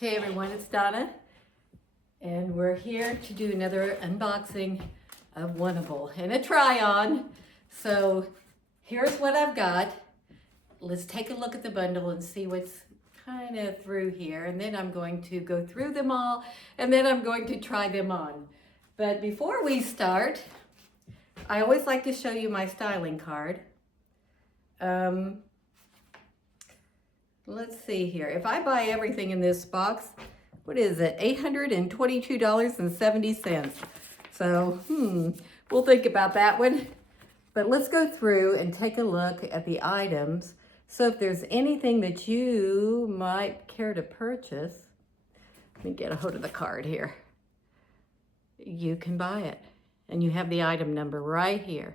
Hey everyone, it's Donna, and we're here to do another unboxing of WANTABLE and a try-on. So here's what I've got. Let's take a look at the bundle and see what's kind of through here, and then I'm going to go through them all, and then I'm going to try them on. But before we start, I always like to show you my styling card. Let's see here. If I buy everything in this box, what is it? $822.70. So, we'll think about that one. But let's go through and take a look at the items. So if there's anything that you might care to purchase, let me get a hold of the card here. You can buy it. And you have the item number right here.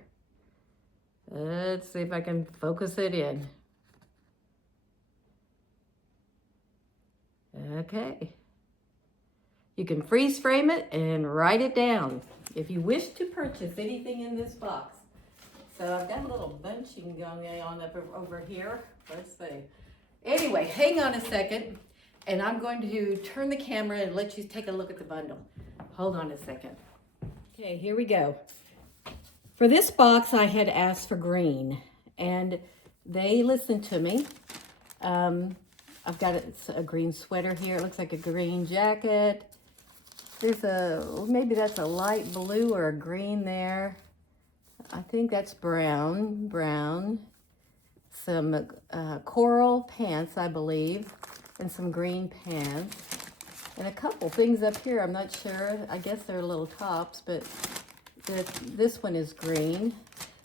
Let's see if I can focus it in. Okay. You can freeze frame it and write it down if you wish to purchase anything in this box. So I've got a little bunching going on up over here. Let's see. Anyway, hang on a second, and I'm going to turn the camera and let you take a look at the bundle. Hold on a second. Okay, here we go. For this box, I had asked for green, and they listened to me. I've got a green sweater here. It looks like a green jacket. There's maybe that's a light blue or a green there. I think that's brown. Some coral pants, I believe, and some green pants. And a couple things up here, I'm not sure. I guess they're little tops, but this one is green.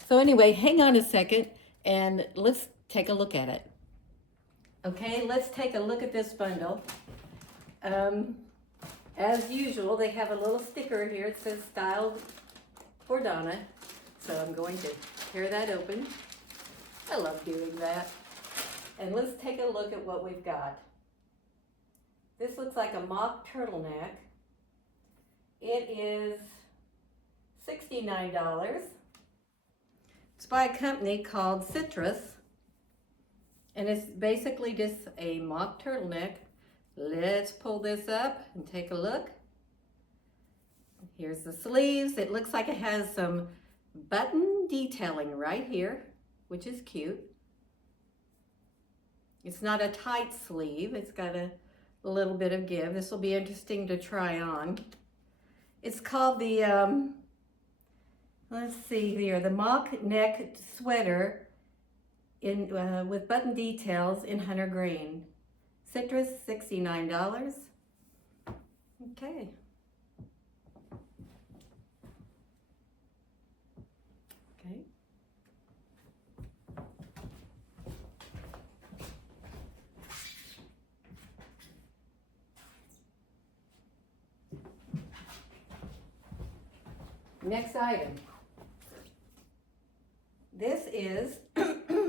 So anyway, hang on a second and let's take a look at it. Okay, let's take a look at this bundle. As usual, they have a little sticker here. It says styled for Donna. So I'm going to tear that open. I love doing that. And let's take a look at what we've got. This looks like a mock turtleneck. It is $69. It's by a company called etcetera. And it's basically just a mock turtleneck. Let's pull this up and take a look. Here's the sleeves. It looks like it has some button detailing right here, which is cute. It's not a tight sleeve. It's got a little bit of give. This will be interesting to try on. It's called the, let's see here, the mock neck sweater with button details in hunter green. Citrus, $69. Okay. Okay. Next item. This is,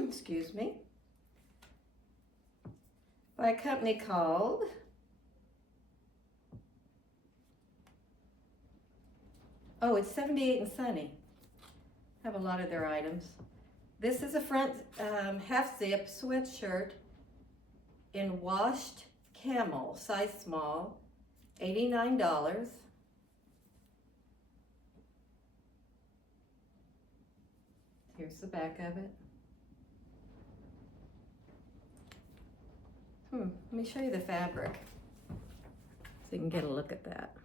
excuse me, by a company called it's 78 and Sunny. Have a lot of their items. This is a front half zip sweatshirt in washed camel, size small, $89. Here's the back of it. Let me show you the fabric so you can get a look at that.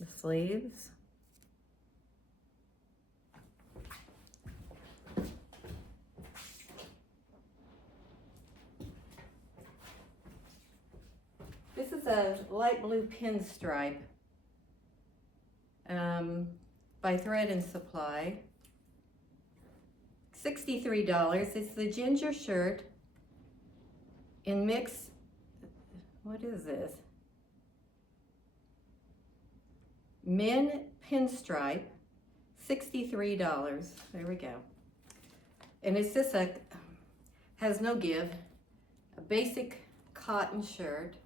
The sleeves. This is a light blue pinstripe by Thread and Supply. $63. It's the ginger shirt in mix, what is this? Men pinstripe, $63. There we go. And it's just has no give, a basic cotton shirt.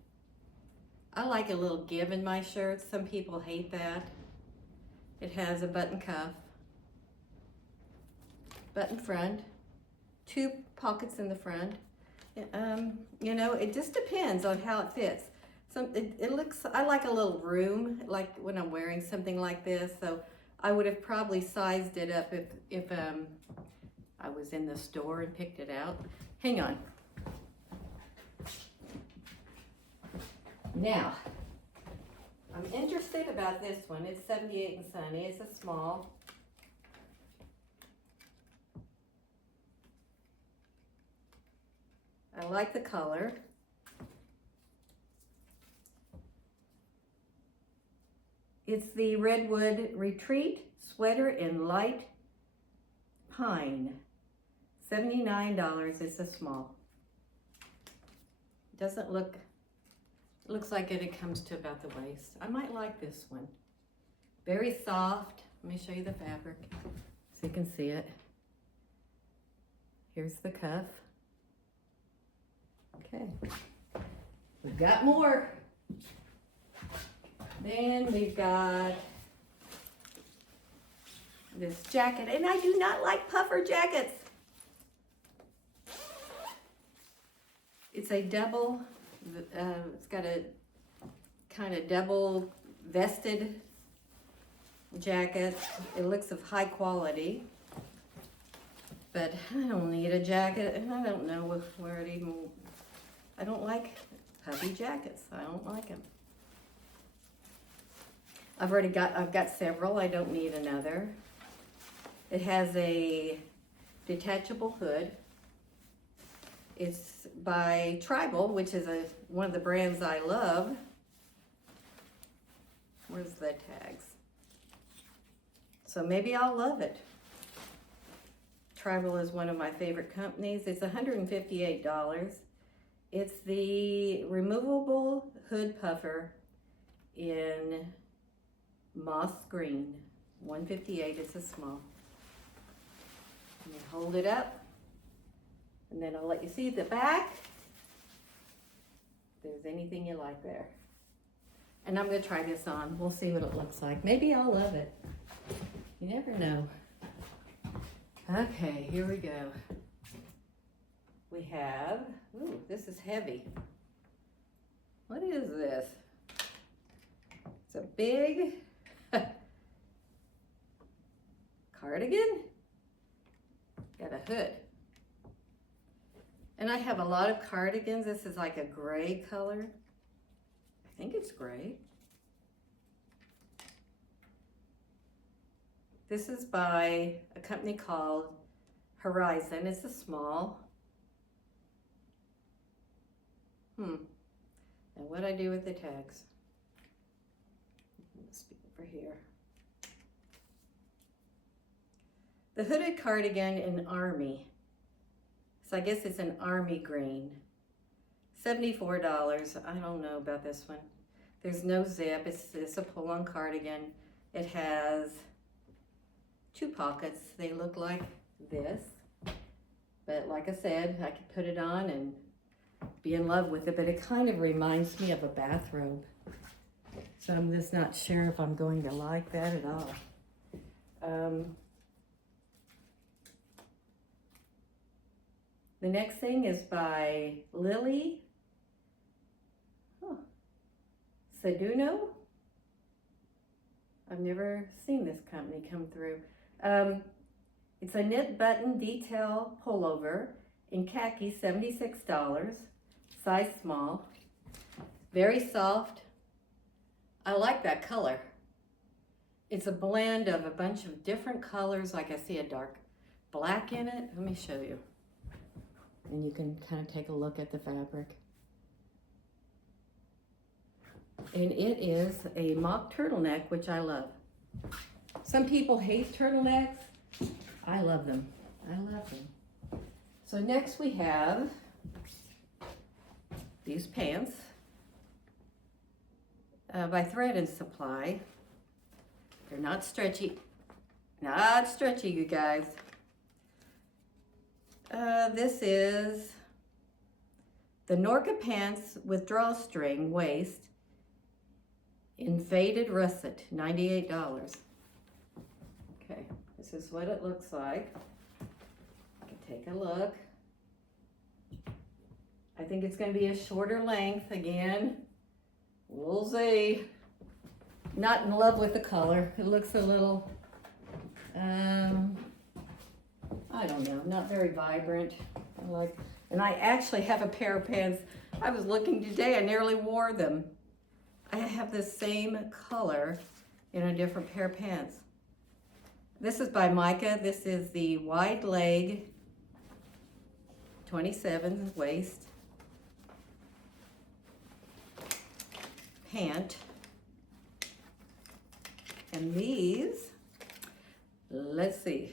I like a little give in my shirts. Some people hate that. It has a button cuff, button front, 2 pockets in the front, You know, it just depends on how it fits. It looks, I like a little room, like when I'm wearing something like this, so I would have probably sized it up if I was in the store and picked it out. Hang on. Now, I'm interested about this one. It's 78 and Sunny. It's a small. I like the color. It's the Redwood Retreat Sweater in Light Pine. $79. It's a small. Doesn't look, looks like it comes to about the waist. I might like this one. Very soft. Let me show you the fabric so you can see it. Here's the cuff. Okay, we've got more. Then we've got this jacket, and I do not like puffer jackets. It's a double, it's got a kind of double vested jacket. It looks of high quality, but I don't need a jacket, and I don't know where it even, I don't like puffy jackets. I don't like them. I've got several. I don't need another. It has a detachable hood. It's by Tribal, which is one of the brands I love. Where's the tags? So maybe I'll love it. Tribal is one of my favorite companies. It's $158. It's the removable hood puffer in moss green. $158. It's a small. Hold it up, and then I'll let you see the back. If there's anything you like there. And I'm going to try this on. We'll see what it looks like. Maybe I'll love it. You never know. Okay, here we go. We have, ooh, this is heavy. What is this? It's a big cardigan. Got a hood. And I have a lot of cardigans. This is like a gray color. I think it's gray. This is by a company called Horizon. It's a small. And what I do with the tags? Let's be over here. The hooded cardigan in Army. So I guess it's an army green. $74. I don't know about this one. There's no zip. It's a pull-on cardigan. It has 2 pockets. They look like this. But like I said, I could put it on and be in love with it, but it kind of reminds me of a bathrobe. So I'm just not sure if I'm going to like that at all. The next thing is by Lily Saduno. I've never seen this company come through. It's a knit button detail pullover in khaki, $76, size small, very soft. I like that color. It's a blend of a bunch of different colors, like I see a dark black in it. Let me show you. And you can kind of take a look at the fabric. And it is a mock turtleneck, which I love. Some people hate turtlenecks. I love them. I love them. So next we have these pants by Thread and Supply. They're not stretchy. Not stretchy, you guys. This is the Norca pants with drawstring waist in faded russet, $98. Okay, this is what it looks like. You can take a look. I think it's going to be a shorter length again. We'll see. Not in love with the color. It looks a little, I don't know, not very vibrant. And I actually have a pair of pants. I was looking today, I nearly wore them. I have the same color in a different pair of pants. This is by Micah. This is the wide leg, 27 waist pant. And these, let's see.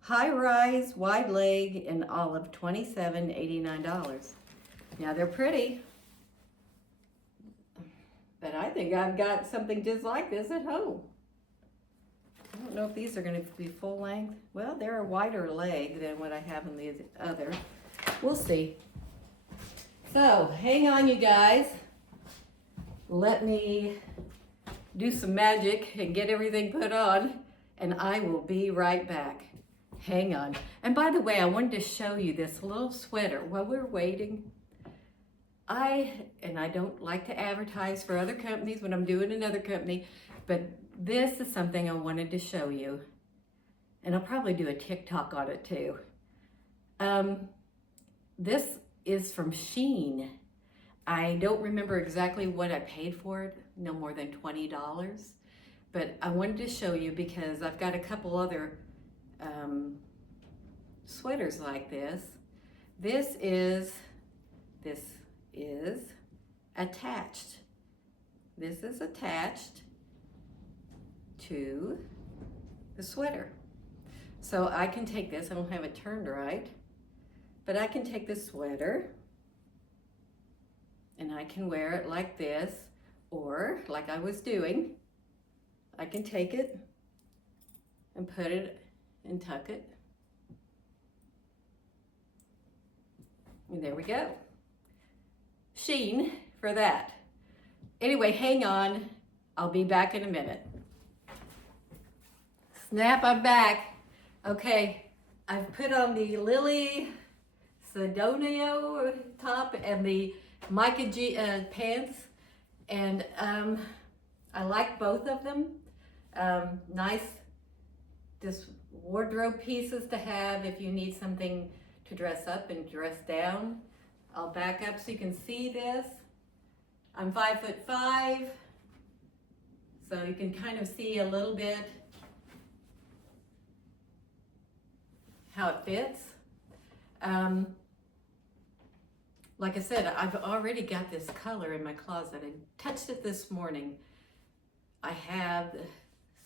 High rise, wide leg in olive, $27.89. Now they're pretty, but I think I've got something just like this at home. I don't know if these are going to be full length. Well, they're a wider leg than what I have in the other. We'll see. So hang on, you guys. Let me do some magic and get everything put on, and I will be right back. Hang on. And by the way, I wanted to show you this little sweater while we're waiting. I don't like to advertise for other companies when I'm doing another company, but this is something I wanted to show you. And I'll probably do a TikTok on it too. This is from Shein. I don't remember exactly what I paid for it, no more than $20. But I wanted to show you because I've got a couple other sweaters like this. This is attached. This is attached to the sweater. So I can take this, I don't have it turned right, but I can take this sweater and I can wear it like this, or like I was doing, I can take it and put it and tuck it. And there we go. Shein for that. Anyway, hang on. I'll be back in a minute. Snap, I'm back. Okay, I've put on the Lily Sedonio top and the Micah G pants, and I like both of them. Nice, just wardrobe pieces to have if you need something to dress up and dress down. I'll back up so you can see this. I'm 5'5", so you can kind of see a little bit how it fits. Like I said, I've already got this color in my closet. I touched it this morning. I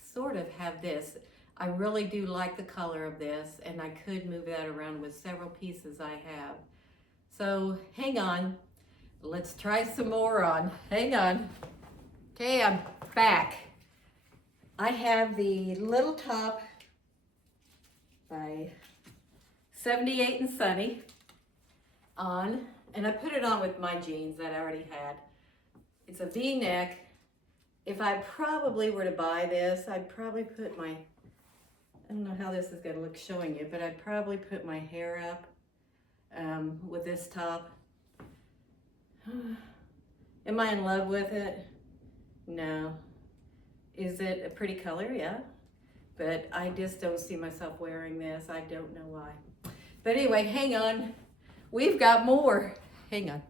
sort of have this. I really do like the color of this, and I could move that around with several pieces I have. So hang on, let's try some more on. Hang on. Okay, I'm back. I have the little top by 78 and Sunny on, and I put it on with my jeans that I already had. It's a V-neck. If I probably were to buy this, I'd probably put my, I don't know how this is going to look showing you, but I'd probably put my hair up with this top. Am I in love with it? No. Is it a pretty color? Yeah. But I just don't see myself wearing this. I don't know why. But anyway, hang on. We've got more. Hang on.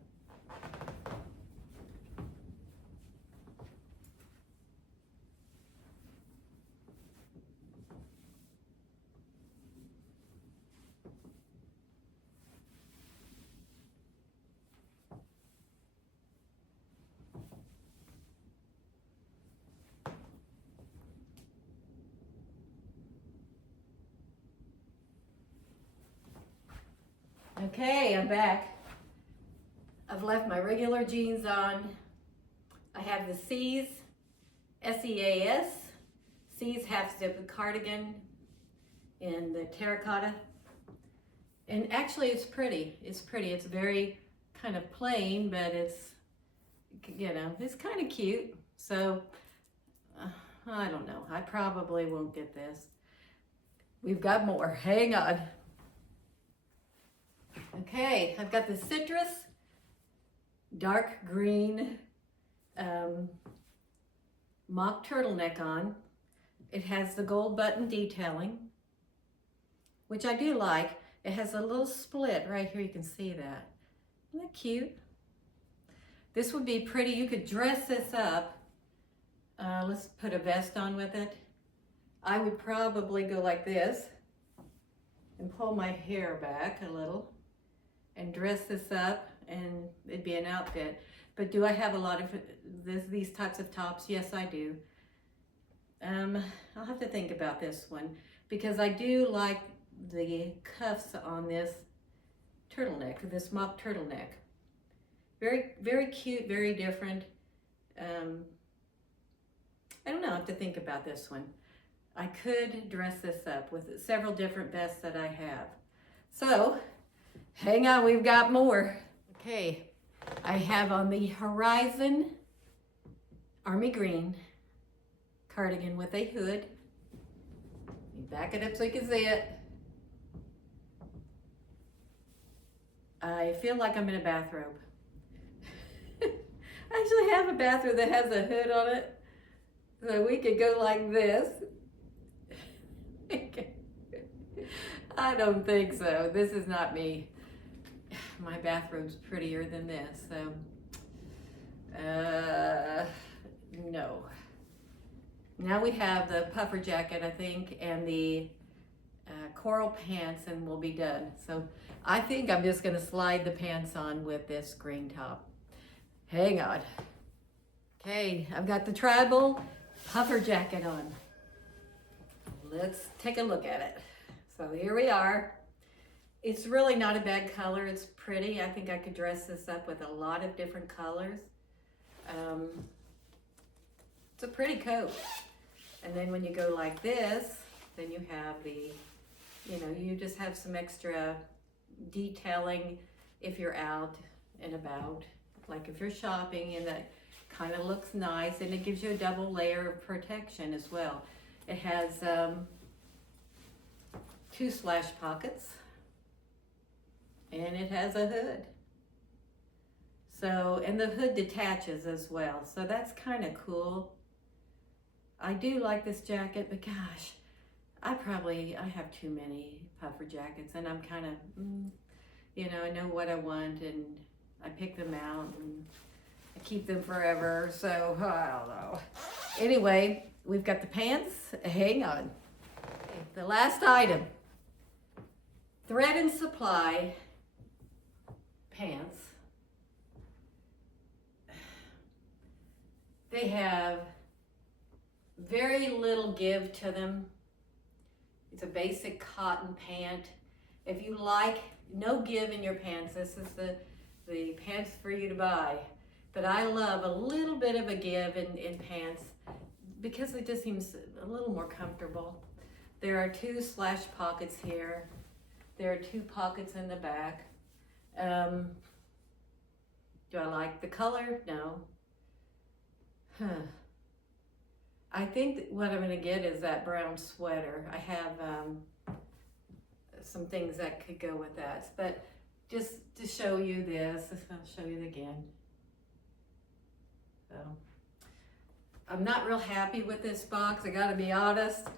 Okay, I'm back. I've left my regular jeans on. I have the Seas, S-E-A-S, Seas half zip cardigan in the terracotta. And actually it's pretty. It's pretty. It's very kind of plain, but it's, you know, it's kind of cute. So, I don't know. I probably won't get this. We've got more. Hang on. Okay, I've got the citrus, dark green mock turtleneck on. It has the gold button detailing, which I do like. It has a little split right here, you can see that. Isn't that cute? This would be pretty, you could dress this up. Let's put a vest on with it. I would probably go like this and pull my hair back a little and dress this up, and it'd be an outfit. But do I have a lot of these types of tops? Yes, I do. I'll have to think about this one because I do like the cuffs on this turtleneck, this mock turtleneck. Very, very cute, very different. I don't know, I have to think about this one. I could dress this up with several different vests that I have. So, hang on, we've got more. Okay, I have on the Horizon Army Green cardigan with a hood. Back it up so you can see it. I feel like I'm in a bathrobe. I actually have a bathrobe that has a hood on it. So we could go like this. I don't think so. This is not me. My bathrobe's prettier than this, so no. Now we have the puffer jacket, I think, and the coral pants, and we'll be done. So I think I'm just gonna slide the pants on with this green top. Hang on. Okay, I've got the tribal puffer jacket on. Let's take a look at it. So here we are. It's really not a bad color. It's pretty. I think I could dress this up with a lot of different colors. It's a pretty coat. And then when you go like this, then you have the, you just have some extra detailing if you're out and about. Like if you're shopping, and that kind of looks nice, and it gives you a double layer of protection as well. It has 2 slash pockets, and it has a hood. So, and the hood detaches as well, so that's kind of cool. I do like this jacket, but gosh, I have too many puffer jackets, and I'm kind of, I know what I want, and I pick them out, and I keep them forever, so I don't know. Anyway, we've got the pants. Hang on. Okay, the last item. Thread and Supply pants. They have very little give to them. It's a basic cotton pant. If you like no give in your pants, this is the pants for you to buy. But I love a little bit of a give in pants because it just seems a little more comfortable. There are 2 slash pockets here. There are 2 pockets in the back. Do I like the color? No. I think what I'm gonna get is that brown sweater. I have some things that could go with that, but just to show you this, I'll show you it again. So, I'm not real happy with this box, I gotta be honest.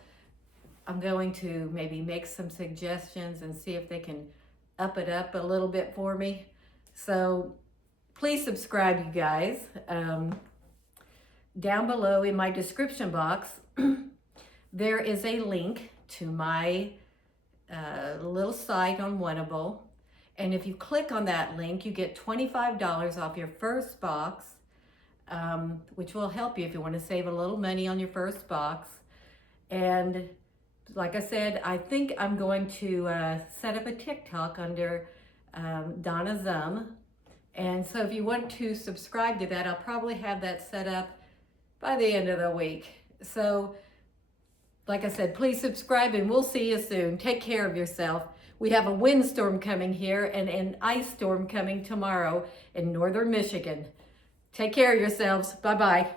I'm going to maybe make some suggestions and see if they can up it up a little bit for me. So please subscribe, you guys. Down below in my description box, there is a link to my little site on WANTABLE. And if you click on that link, you get $25 off your first box, which will help you if you want to save a little money on your first box. And like I said, I think I'm going to set up a TikTok under Donna Zum. And so if you want to subscribe to that, I'll probably have that set up by the end of the week. So like I said, please subscribe, and we'll see you soon. Take care of yourself. We have a windstorm coming here and an ice storm coming tomorrow in northern Michigan. Take care of yourselves. Bye-bye.